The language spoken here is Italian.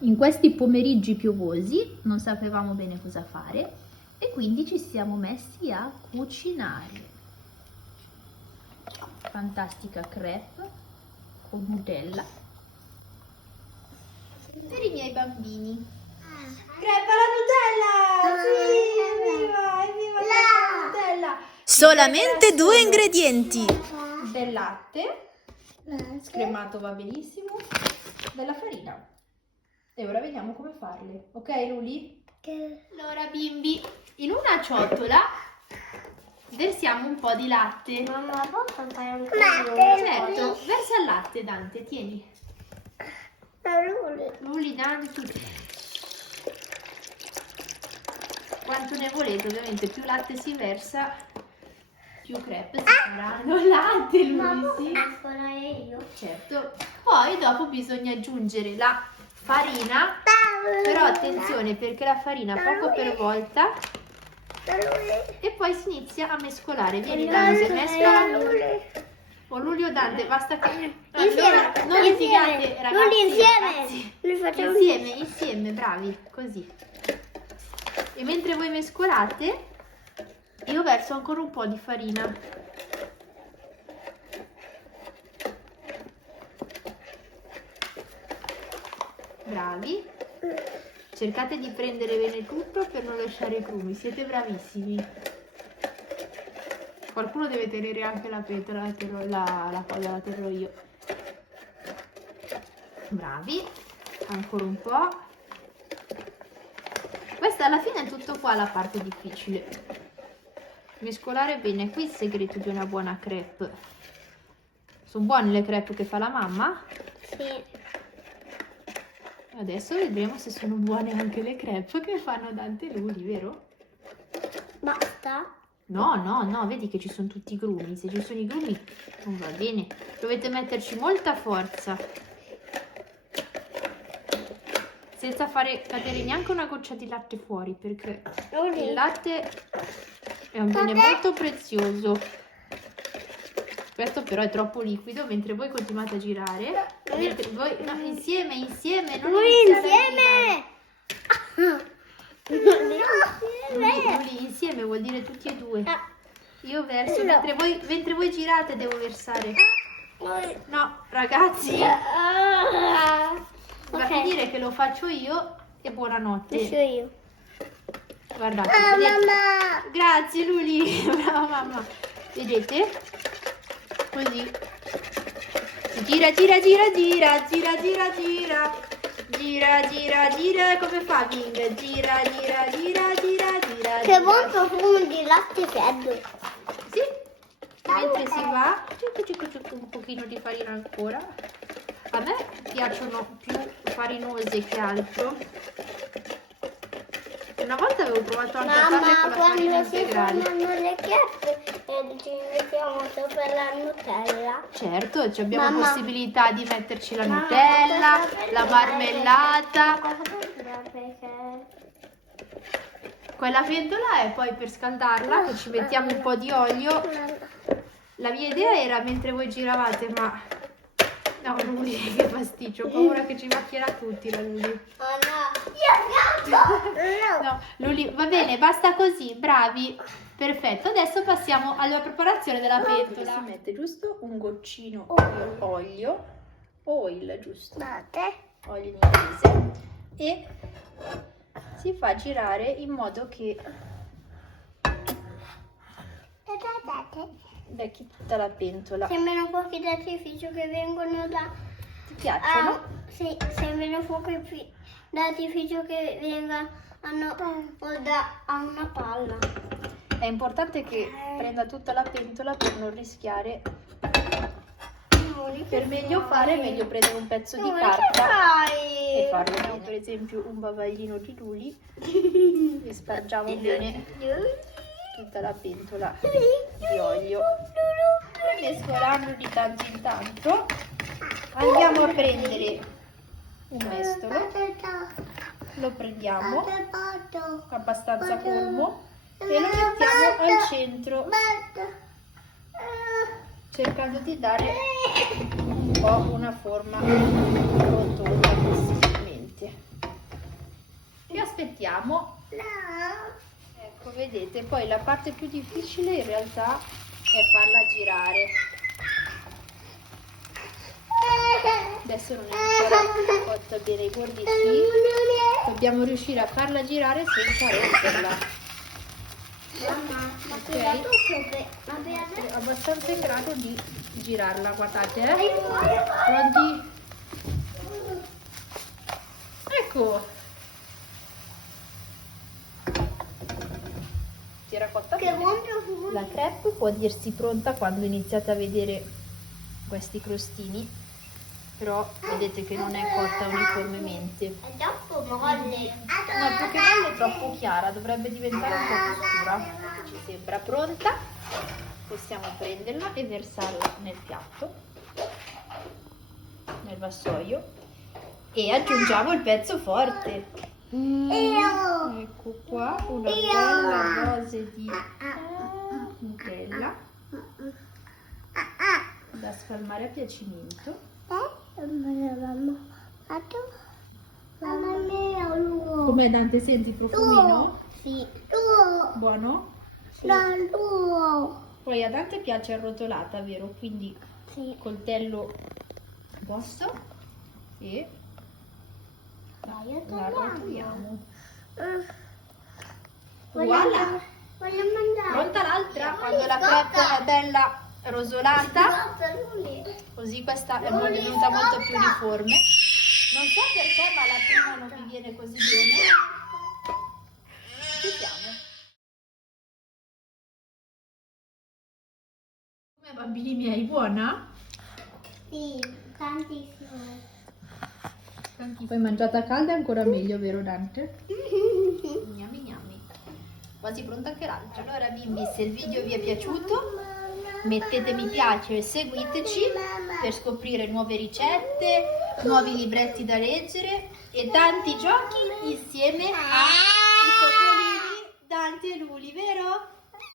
In questi pomeriggi piovosi non sapevamo bene cosa fare e quindi ci siamo messi a cucinare. Fantastica crepe con Nutella per i miei bambini. Crepe alla Nutella! Sì, evviva, evviva la Nutella! Solamente 2 ingredienti. Del latte, scremato va benissimo, della farina. E ora vediamo come farle. Ok, Luli? Allora, bimbi, in una ciotola versiamo un po' di latte. Mamma, posso fare un Certo, versa il latte, Dante, tieni. Luli, Dante. Quanto ne volete, ovviamente, più latte si versa, più crepe si faranno. Latte, Luli, sì. io. Certo. Poi dopo bisogna aggiungere la farina, però attenzione perché la farina poco per volta e poi si inizia a mescolare. Vieni Dante, mescola. O Lulio, Dante, basta che non litigate, ragazzi. Insieme, bravi, così. E mentre voi mescolate io verso ancora un po' di farina. Bravi. Cercate di prendere bene tutto per non lasciare grumi, siete bravissimi. Qualcuno deve tenere anche la pentola, la foglia la terrò io. Bravi, ancora un po'. Questa alla fine è tutto qua la parte difficile. Mescolare bene, qui il segreto di una buona crepe. Sono buone le crepe che fa la mamma? Sì. Adesso vedremo se sono buone anche le crepe che fanno Dante e Luli, vero? Basta? No, vedi che ci sono tutti i grumi. Se ci sono i grumi non va bene. Dovete metterci molta forza. Senza fare cadere neanche una goccia di latte fuori, perché il latte è un bene molto prezioso. Questo però è troppo liquido, mentre voi continuate a girare. Mentre voi, no, insieme, non iniziate a girare. Luli, insieme vuol dire tutti e due. Io verso, mentre voi girate devo versare. No, ragazzi, va a finire che lo faccio io e buonanotte. Faccio io. Guardate, Ah, vedete? mamma! Grazie Luli, brava mamma. Vedete? Così. Gira, come fa Bing? Gira. Che buon profumo di latte freddo. Sì. Mentre si va, un pochino di farina ancora. A me piacciono più farinose che altro. Una volta avevo provato anche a farle con la farina integrale. Quando si fanno le crepe e ci mettiamo sopra la Nutella. Certo, ci abbiamo Mamma. possibilità di metterci la Nutella, la marmellata. Quella pentola è poi per scaldarla, che ci mettiamo un po' di olio. La mia idea era mentre voi giravate, ma... No, Luli, che pasticcio, ho paura che ci macchierà tutti la Luli. Oh no! No, Luli, va bene, basta così, bravi. Perfetto, adesso passiamo alla preparazione della pentola. Si mette giusto un goccino di olio, oil, giusto? Olio in inglese. E si fa girare in modo che becchi tutta la pentola. Sembrano fuochi d'artificio che vengono da... Ti piacciono? Sì, sembrano fuochi d'artificio che vengono da una palla. È importante che prenda tutta la pentola per non rischiare. Per meglio fare, è meglio prendere un pezzo di carta e farlo bene. Per esempio un bavaglino di Luli e spargiamo bene tutta la pentola di olio, mescolando di tanto in tanto. Andiamo a prendere un mestolo, lo prendiamo abbastanza colmo e lo mettiamo al centro, cercando di dare un po' una forma rotonda possibilmente. mettiamo. Ecco, vedete, poi la parte più difficile in realtà è farla girare. Adesso non è ancora cotta bene i bordi, sì. Dobbiamo riuscire a farla girare senza romperla. Ma Ok, è abbastanza in grado di girarla, guardate, pronti? Ecco, si era cotta che bene. buon profumo. La crepe può dirsi pronta quando iniziate a vedere questi crostini, però vedete che non è cotta uniformemente. È troppo molle. No, più che molle è troppo chiara, dovrebbe diventare un po' più scura. Ci sembra pronta, possiamo prenderla e versarla nel piatto, nel vassoio, e aggiungiamo il pezzo forte. Ecco qua, una bella dose di Nutella da spalmare a piacimento. Come Dante, senti il profumino? Sì. Buono? Sì. Poi a Dante piace arrotolata, vero? Quindi Sì. coltello posto e la arrotoliamo. Voilà! Voglio mangiare. Pronta l'altra? Quando la crepe è bella rosolata, così questa è venuta molto più uniforme. Non so perché, ma la prima non mi viene così bene. Vediamo. Come bambini miei, buona? Sì, tantissimo. Poi mangiata calda è ancora meglio, vero Dante? Gnami gnami. Quasi pronta anche l'altra. Allora bimbi, se il video vi è piaciuto, mettete mi piace e seguiteci per scoprire nuove ricette, nuovi libretti da leggere e tanti giochi insieme a i topolini Dante e Luli, vero?